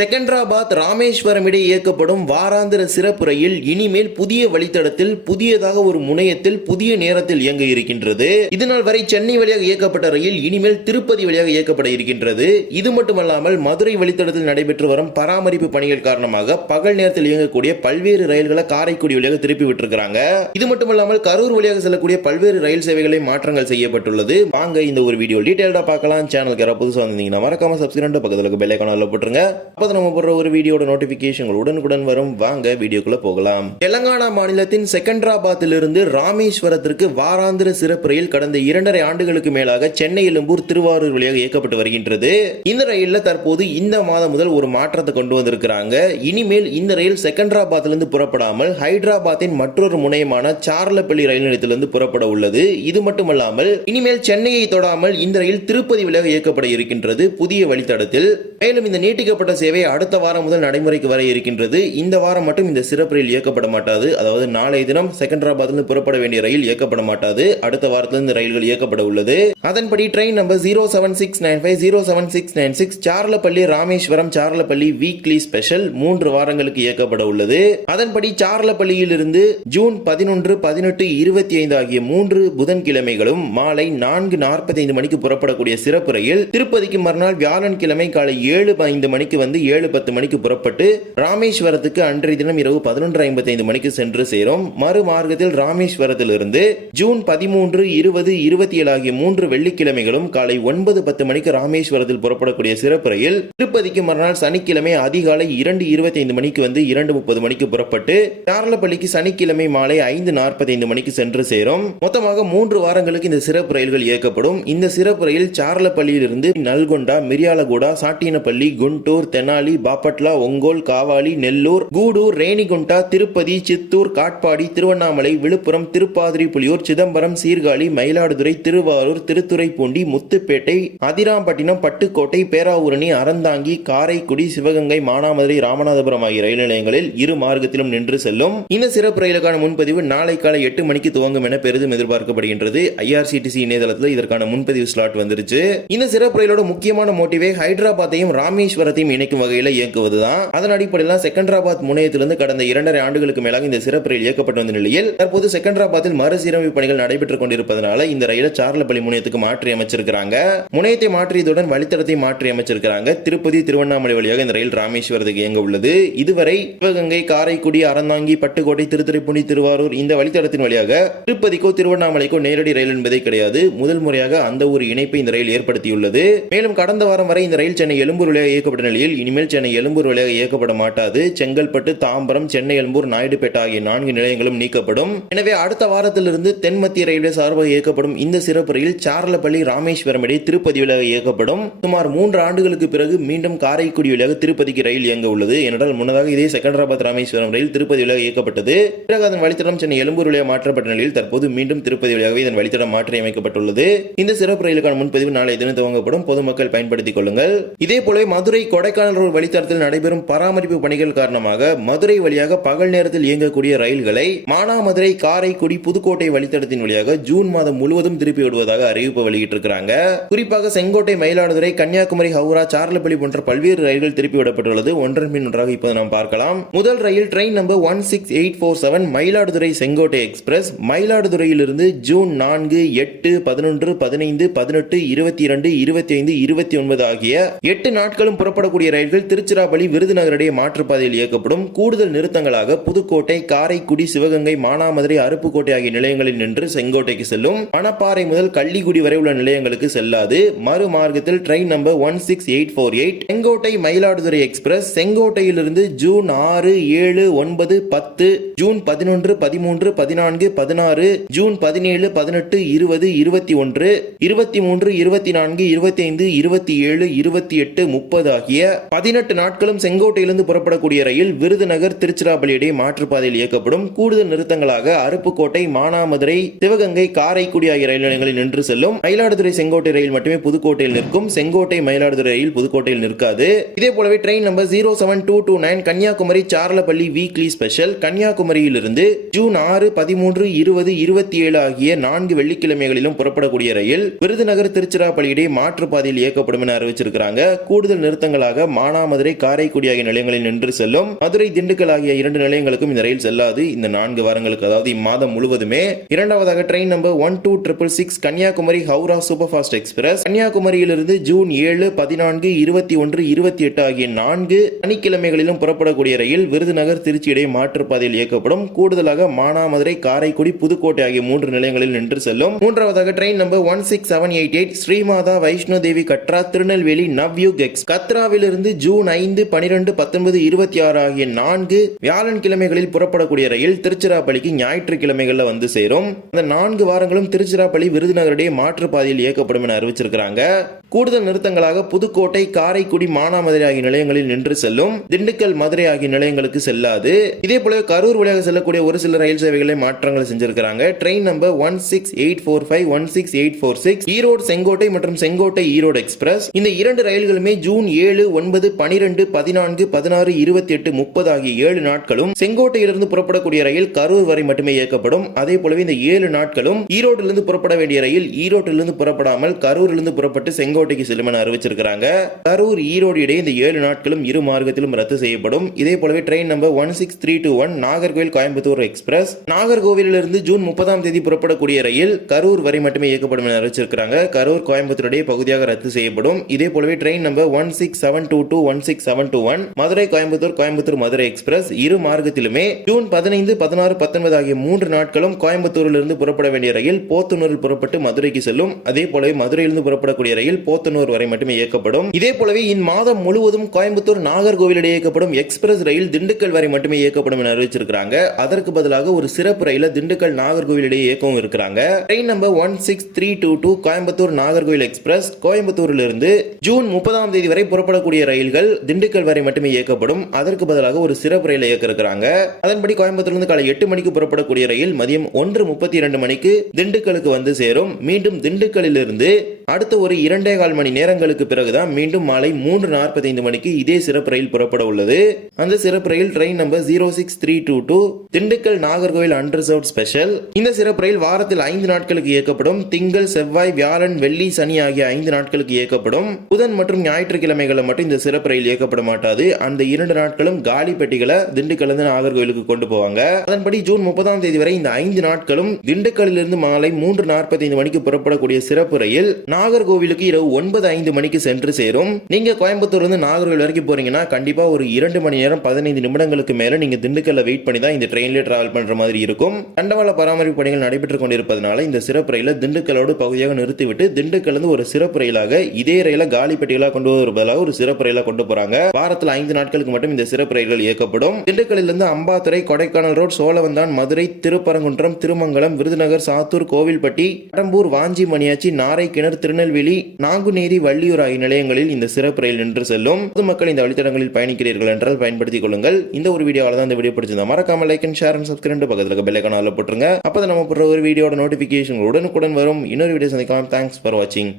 செகந்திராபாத் ராமேஸ்வரம் இடையே இயக்கப்படும் வாராந்திர சிறப்பு ரயில் இனிமேல் புதிய வழித்தடத்தில் புதியதாக ஒரு முனையத்தில் புதிய நேரத்தில் இயங்க இருக்கின்றது. இதனால் வரை சென்னை வழியாக இயக்கப்பட்ட ரயில் இனிமேல் திருப்பதி வழியாக இயக்கப்பட இருக்கின்றது. இது மட்டுமல்லாமல் மதுரை வழித்தடத்தில் நடைபெற்று வரும் பராமரிப்பு பணிகள் காரணமாக பகல் நேரத்தில் இயங்கக்கூடிய பல்வேறு ரயில்களை காரைக்குடி வழியாக திருப்பி விட்டிருக்கிறாங்க. இது மட்டுமல்லாமல் கரூர் வழியாக செல்லக்கூடிய பல்வேறு ரயில் சேவைகளை மாற்றங்கள் செய்யப்பட்டுள்ளது. வாங்க இந்த ஒரு வீடியோ டீடைல்டா பார்க்கலாம். சேனலுக்கு யாராவது புதுசாக வந்தீங்கன்னா மறக்காம சப்ஸ்கிரைப் பக்கத்தில் பெல் ஐகானை போட்டுருங்க. நம்ம போடுற ஒரு வீடியோட நோட்டிபிகேஷன் உடனுக்குடன் வரும். வாங்க வீடியோக்குள்ள போகலாம். தெலங்கானா மாநிலத்தின் செகந்திராபாத்திலிருந்து ராமேஸ்வரத்திற்கு வாராந்திர சிறப்பு ரயில் கடந்த 2.5 ஆண்டுகளுக்கு மேலாக சென்னை எழும்பூர் திருவாரூர் வழியாக இயக்கப்பட்டு வருகின்றது. இந்த ரயில்ல தற்போது இந்த மாதம் முதல் ஒரு மாற்றத்தை கொண்டு வந்திருக்கிறாங்க. இனிமேல் இந்த ரயில் செகந்திராபாத்திலிருந்து புறப்படாமல் ஹைதராபாத்தின் மற்றொரு முனையமான சார்லப்பள்ளி ரயில் நிலையத்திலிருந்து புறப்பட உள்ளது. இது மட்டுமல்லாமல் இனிமேல் சென்னையை தொடாமல் இந்த ரயில் திருப்பதி வழியாக இயக்கப்பட இருக்கின்றது புதிய வழித்தடத்தில். மேலும் இந்த நீட்டிக்கப்பட்ட சேவை அடுத்த வாரம் முதல் நடைமுறைக்கு வர இருக்கின்றது. இந்த வாரம் மட்டும் இந்த சிறப்பு ரயில் இயக்கப்பட மாட்டாது. அதாவது நாளைய தினம் செகந்திராபாத்திலிருந்து புறப்பட வேண்டிய ரயில் இயக்கப்பட மாட்டாது. அடுத்த வாரத்திலிருந்து ரயில்கள் இயக்கப்பட உள்ளது. அதன்படி train number 07695 07696 Charlapalli Rameswaram Charlapalli weekly special 3 வாரங்களுக்கு இயக்கப்பட உள்ளது. அதன்படி சார்லப்பள்ளியில் இருந்து ஜூன் 11, 18, 25 ஆகிய 3 புதன்கிழமைகளும் மாலை 4:45 மணிக்கு புறப்படக்கூடிய சிறப்பு ரயில் திருப்பதிக்கு மறுநாள் வியாழன்கிழமை காலை 7:05 மணிக்கு வந்து 7:10 மணிக்கு புறப்பட்டு ராமேஸ்வரத்துக்கு அன்றைய தினம் இரவு 11:55 மணிக்கு சென்று சேரும். மறுமார்க்கத்தில் ராமேஸ்வரத்திலிருந்து ஜூன் 13, 20, 27 ஆகிய 3 வெள்ளிக்கிழமைகளும் காலை 9:10 மணிக்கு ராமேஸ்வரத்தில் புறப்படக்கூடிய சிறப்பு ரயில் திருப்பதிக்கு மறுநாள் சனிக்கிழமை அதிகாலை 2:25 மணிக்கு வந்து 2:30 மணிக்கு புறப்பட்டு சார்லப்பள்ளிக்கு சனிக்கிழமை மாலை 5:45 மணிக்கு சென்று சேரும். மொத்தமாக 3 வாரங்களுக்கு இந்த சிறப்பு ரயில்கள் இயக்கப்படும். இந்த சிறப்பு ரயில் சார்லப்பள்ளியிலிருந்து நல்கொண்டா, மிரியாலகூடா, சாட்டினப்பள்ளி, குண்டூர், தெனாலி, பாப்பட்லா, ஒங்கோல், காவாலி, நெல்லூர், கூடூர், ரேணிகுண்டா, திருப்பதி, சித்தூர், காட்பாடி, திருவண்ணாமலை, விழுப்புரம், திருப்பாதிரிப்புலியூர், சிதம்பரம், சீர்காழி, மயிலாடுதுறை, திருவாரூர், திருத்துறைப்பூண்டி, முத்துப்பேட்டை, அதிராம்பட்டினம், பட்டுக்கோட்டை, பேராவூரணி, அறந்தாங்கி, காரைக்குடி, சிவகங்கை, மானாமதுரை, ராமநாதபுரம் ஆகிய ரயில் நிலையங்களில் இரு மார்க்கத்திலும் நின்று செல்லும். இந்த சிறப்பு ரயிலுக்கான முன்பதிவு நாளை காலை 8 மணிக்கு துவங்கும் என பெரிதும் எதிர்பார்க்கப்படுகின்றது. IRCTC இணையதளத்தில் இதற்கான முன்பதிவு ஸ்லாட் வந்துருச்சு. இந்த சிறப்பு ரயிலோட முக்கியமான மோட்டிவே ஹைதராபாத்தையும் ராமேஸ்வரத்தையும் இணைக்கும் வகையில் இயக்குவதுதான். அதன் அடிப்படையில் செகந்திராபாத் முனையத்திலிருந்து கடந்த 2.5 ஆண்டுகளுக்கு மேலாக இந்த சிறப்பு ரயில் இயக்கப்பட்டு வந்த நிலையில் தற்போது செகந்திராபாத்தில் மறுசீரமைப்பு பணிகள் நடைபெற்றுக் கொண்டிருப்பதனால இந்த ரயிலை சார்லப்பள்ளி முனையத்துக்கு மாற்றி அமைச்சிருக்கிறாங்க. முனையத்தை மாற்றியதுடன் வழித்தடத்தை மாற்றி அமைச்சிருக்கிறாங்க. திருப்பதி, திருவண்ணாமலை வழியாக இந்த ரயில் ராமேஸ்வரத்துக்கு இயங்க உள்ளது. இதுவரை சிவகங்கை, காரைக்குடி, அறந்தாங்கி, பட்டுக்கோட்டை, திருத்துறைப்பூண்டி, திருவாரூர் இந்த வழித்தடத்தின் வழியாக திருப்பதிக்கோ திருவண்ணாமலைக்கோ நேரடி ரயில் என்பதே கிடையாது. முதல் முறையாக அந்த ஒரு இணைப்பை இந்த ரயில் ஏற்படுத்தியுள்ளது. மேலும் கடந்த வாரம் வரை இந்த ரயில் சென்னை எழும்பூர் வழியாக இயக்கப்பட்ட நிலையில் இனிமேல் சென்னை எழும்பூர் வழியாக இயக்கப்பட மாட்டாது. செங்கல்பட்டு, தாம்பரம், சென்னை எழும்பூர், நாயுடுபேட்டை ஆகிய 4 நிலையங்களும் நீக்கப்படும். எனவே அடுத்த வாரத்திலிருந்து தென் மத்திய ரயில்வே சார்பாக இயக்கப்படும் இந்த சிறப்பு ரயில் சார்லப்பள்ளி ராமேஸ்வரம் இடையே திருப்பதி வழியாக இயக்கப்படும். சுமார் 3 ஆண்டுகளுக்கு பிறகு மீண்டும் காரைக்குடி வழியாக திருப்பதிக்கு ரயில் இயங்க உள்ளது. ஏனென்றால் முன்னதாக இதே செகந்திராபாத் ராமேஸ்வரம் ரயில் திருப்பதி வழியாக இயக்கப்பட்டது. பிறகு அதன் வழித்தடம் சென்னை எழும்பூர் வழியாக மாற்றப்பட்ட நிலையில் தற்போது மீண்டும் திருப்பதி வழியாகவே இதன் வழித்தடம் மாற்றி அமைக்கப்பட்டுள்ளது. இந்த சிறப்பு ரயிலுக்கான முன்பதிவு நாளை தினம் துவங்கப்படும். பொதுமக்கள் பயன்படுத்திக் கொள்ளுங்கள். இதே போல மதுரை கொடைக்கானல் ரோடு வழித்தடத்தில் நடைபெறும் பராமரிப்பு பணிகள் காரணமாக மதுரை வழியாக பகல் நேரத்தில் இயங்கக்கூடிய ரயில்களை மானாமதுரை, காரைக்குடி, புதுக்கோட்டை வழித்தடத்தின் வழியாக ஜூன் மாதம் முழுவதும் திருப்பி விடுவதாக அறிவிப்பு வெளியிட்டிருக்கிறாங்க. குறிப்பாக செங்கோட்டை, மயிலாடுதுறை, கன்னியாகுமரி, ஹவுரா, சார்லப்பள்ளி போன்ற பல்வேறு ரயில்கள் திருப்பி விடப்பட்டுள்ளது. ஒன்றன் பின் ஒன்றாக இப்போது நாம் பார்க்கலாம். முதல் ரயில் train number 16847 Mayiladuthurai Sengottai express மயிலாடுதுறையிலிருந்து ஜூன் 4, 8, 11, 15, 18, 22, 25, 29 ஆகிய 8 நாட்களும் புறப்படக்கூடிய ரயில்கள் திருச்சிராப்பள்ளி, விருதுநகர் இடையே மாற்றுப்பாதையில் இயக்கப்படும். கூடுதல் நிறுத்தங்களாக புதுக்கோட்டை, காரைக்குடி, சிவகங்கை, மானாமதுரை, அருப்புக்கோட்டை ஆகிய நிலையங்களில் நின்று செங்கோட்டைக்கு செல்லும். மணப்பாறை முதல் கள்ளிக்குடி வரை உள்ள நிலையங்களுக்கு செல்லாது. மறுமார்க்கத்தில் train number 16848 Sengottai Mayiladuthurai express செங்கோட்டையிலிருந்து ஜூன் 6, 7, 9, 10, ஜூன் 11, 13, 14, 16, ஜூன் 17, 18, 20, 21, 23, 24, 25, 27, 28, 30 ஆகிய 18 நாட்களும் செங்கோட்டையிலிருந்து புறப்படக்கூடிய ரயில் விருதுநகர், திருச்சிராப்பள்ளி இடையே மாற்றுப்பாதையில் இயக்கப்படும். கூடுதல் நிறுத்தங்களாக அருப்புக்கோட்டை, மானாமதுரை, சிவகங்கை, காரைக்குடி ஆகிய ரயில் நிலையங்களில் நின்று செல்லும். மயிலாடுதுறை செங்கோட்டை ரயில் மட்டுமே புதுக்கோட்டையில் நிற்கும். செங்கோட்டை மயிலாடுதுறை ரயில் புதுக்கோட்டையில் நிற்காது. இதே போலவே train number 07229 Kanniyakumari Charlapalli weekly special கன்னியாகுமரியிலிருந்து ஜூன் 6, 13, 20, 27 ஆகிய 4 வெள்ளிக்கிழமைகளிலும் புறப்படக்கூடிய ரயில் விருதுநகர், திருச்சிராப்பள்ளி இடையே மாற்றுப்பாதையில் இயக்கப்படும் என அறிவிச்சிருக்கிறாங்க. கூடுதல் நிறுத்தங்களாக மானாமதுரை காரைக்குடி ஆகிய நிலையங்களில் நின்று செல்லும். மதுரை திண்டுக்கல் ஆகிய 2 நிலையங்களுக்கும் இந்த ரயில் செல்லாது இந்த 4 வாரங்களுக்கு, அதாவது இம்மாதம் முழுவதுமே. இரண்டாவதாக train number 12666 Kanniyakumari Howrah super fast express கன்னியாகுமரியிலிருந்து ஜூன் 7, 14, 21, 28 ஆகிய 4 சனிக்கிழமைகளிலும் புறப்படக்கூடிய ரயில் விருதுநகர் திருச்சி இடையே மாற்றுப்பாதையில் இயக்கப்படும். கூடுதலாக மானாமதுரை காரைக்குடி புதுக்கோட்டை ஆகிய 3 நிலையங்களில் நின்று செல்லும். மூன்றாவதாக train number 16788 Srimatha Vaishno Devi Katra Tirunelveli நவ்யுக் X கத்ராவிலிருந்து June 5, 12, 19, 26 ஆகிய 4 வியாழன்கிழமைகளில் புறப்படக்கூடிய ரயில் திருச்சிராப்பள்ளிக்கு ஞாயிற்றுக்கிழமைகளில் வந்து சேரும். இந்த 4 வாரங்களும் திருச்சிராப்பள்ளி விருதுநகரிடையே மாற்றுப்பாதையில் இயக்கப்படும் என அறிவிச்சிருக்கிறாங்க. கூடுதல் நிறுத்தங்களாக புதுக்கோட்டை காரைக்குடி மானாமதுரை ஆகிய நிலையங்களில் நின்று செல்லும். திண்டுக்கல் மதுரை ஆகிய நிலையங்களுக்கு செல்லாது. இதே போல கரூர் வழியாக செல்லக்கூடிய ஒரு சில ரயில் சேவைகளை மாற்றங்கள் செஞ்சிருக்கிறாங்க. ட்ரெயின் நம்பர் 16845 16846 ஈரோடு செங்கோட்டை மற்றும் செங்கோட்டை ஈரோடு எக்ஸ்பிரஸ் இந்த 2 ரயில்களுமே ஜூன் 7, 9, 12, 14, 16, 28, 30 ஆகிய 7 நாட்களும் செங்கோட்டையிலிருந்து புறப்படக்கூடிய ரயில் கரூர் வரை மட்டுமே இயக்கப்படும். அதே போலவே இந்த 7 நாட்களும் ஈரோட்டிலிருந்து புறப்பட வேண்டிய ரயில் ஈரோட்டிலிருந்து புறப்படாமல் கரூரிலிருந்து புறப்பட்டு செங்கோட்டைக்கு செல்லும் என அறிவிச்சிருக்கிறாங்க. கரூர் ஈரோடு இடையே இந்த 7 நாட்களும் இரு மார்க்கத்திலும் ரத்து செய்யப்படும். இதே போலவே train number 16321 Nagercoil Coimbatore express நாகர்கோவிலிருந்து ஜூன் 30ஆம் தேதி புறப்படக்கூடிய ரயில் கரூர் வரை மட்டுமே இயக்கப்படும் என அறிவிச்சிருக்கிறாங்க. கரூர் கோயம்புத்தூருடைய பகுதியாக ரத்து செய்யப்படும். இதே போலவே train number 16722 16721 Madurai Coimbatore Coimbatore Madurai express இரு மார்க்கத்திலுமே ஜூன் 15, 16, 19 ஆகிய 3 நாட்களும் கோயம்புத்தூரிலிருந்து புறப்பட வேண்டிய ரயில் போத்தனூரில் புறப்பட்டு மதுரைக்கு செல்லும். அதே போலவே மதுரையிலிருந்து புறப்படக்கூடிய ரயில் போத்தனூர் வரை மட்டுமே இயக்கப்படும். இதே போலவே இம்மாதம் முழுவதும் கோயம்புத்தூர் நாகர்கோவில் இடையே இயக்கப்படும் எக்ஸ்பிரஸ் ரயில் திண்டுக்கல் வரை மட்டுமே இயக்கப்படும் என அறிவிச்சிருக்காங்க. அதற்கு பதிலாக ஒரு சிறப்பு ரயில திண்டுக்கல் நாகர்கோவில் இடையே இயக்கவும் இருக்கிறாங்க. Train number 16322 Coimbatore Nagercoil express கோயம்புத்தூரிலிருந்து ஜூன் 30ஆம் தேதி வரை புறப்படக்கூடிய ரயில்கள் திண்டுக்கல் வரை மட்டுமே இயக்கப்படும். அதற்கு பதிலாக ஒரு சிறப்பு ரயிலை இயக்க இருக்கிறாங்க. அதன்படி கோயம்புத்தூரிலிருந்து காலை 8 மணிக்கு புறப்படக்கூடிய ரயில் மதியம் 1:32 மணிக்கு திண்டுக்கலுக்கு வந்து சேரும். மீண்டும் திண்டுக்கல்லிலிருந்து அடுத்த ஒரு 2.25 மணி நேரங்களுக்கு பிறகுதான் மீண்டும் மாலை 3:45 மணிக்கு இதே சிறப்பு ரயில் புறப்பட உள்ளது. அந்த சிறப்பு ரயில் train number 06322 Dindigul Nagercoil unreserved special. இந்த சிறப்பு ரயில் வாரத்தில் 5 நாட்களுக்கு இயக்கப்படும். திங்கள், செவ்வாய், வியாழன், வெள்ளி, சனி ஆகிய 5 நாட்களுக்கு இயக்கப்படும். புதன் மற்றும் ஞாயிற்றுக்கிழமைகளில் மட்டும் இந்த சிறப்பு ரயில் இயக்கப்பட மாட்டாது. அந்த 2 நாட்களும் காலி பெட்டிகளை திண்டுக்கல் நாகர்கோவிலுக்கு கொண்டு போவாங்க. அதன்படி ஜூன் 30ஆம் தேதி வரை இந்த 5 நாட்களும் திண்டுக்கல்லிருந்து மாலை 3:45 மணிக்கு புறப்படக்கூடிய சிறப்பு ரயில் நாகர்கோவிலுக்கு இரவு 9:05 மணிக்கு சென்று சேரும். நீங்க கோயம்புத்தூர்ல இருந்து நாகர்கோவில் வரைக்கும் போறீங்கன்னா கண்டிப்பா ஒரு 2 மணி நேரம் 15 நிமிடங்களுக்கு மேல நீங்க திண்டுக்கல்ல வெயிட் பண்ணி தான் இந்த ட்ரெயின்ல டிராவல் பண்ற மாதிரி இருக்கும். தண்டவாள பராமரிப்பு பணிகள் நடைபெற்றுக் கொண்டிருப்பதனால இந்த சிறப்பு ரயில திண்டுக்கலோடு பகுதியாக நிறுத்திவிட்டு திண்டுக்கல்ல இருந்து ஒரு சிறப்பு ரயிலாக இதே ரயில காலி பெட்டிகளாக கொண்டு வருவதாக ஒரு சிறப்பு ரயில கொண்டு போறாங்க. வாரத்தில் 5 நாட்களுக்கு மட்டும் இந்த சிறப்பு ரயில்கள் இயக்கப்படும். திண்டுக்கல்லில் இருந்து அம்பாத்துறை, கொடைக்கானல் ரோட், சோழவந்தான், மதுரை, திருப்பரங்குன்றம், திருமங்கலம், விருதுநகர், சாத்தூர், கோவில்பட்டி, கடம்பூர், வாஞ்சி, மணியாச்சி, நாரைக்கிணர், திருநெல்வேலி, நாங்குநேரி, வள்ளியூர் ஆகிய நிலையங்களில் இந்த சிறப்பு ரயில் நின்று செல்லும். பொதுமக்கள் இந்த வழித்தடங்களில் பயணிக்கிறீர்கள் என்றால் பயன்படுத்திக் கொள்ளுங்கள். இந்த ஒரு வீடியோவால தான் இந்த வீடியோ பிடிச்சிருந்தா மறக்காம like and share and subscribe பக்கத்துல இருக்க பெல் ஐகானை போட்டுருங்க. அப்பதான் நம்ம போடுற ஒரு வீடியோட நோட்டிபிகேஷன் உடனுக்குடன் வரும். இன்னொரு வீடியோ சந்திக்கலாம். தேங்க்ஸ் ஃபார் வாட்சிங்.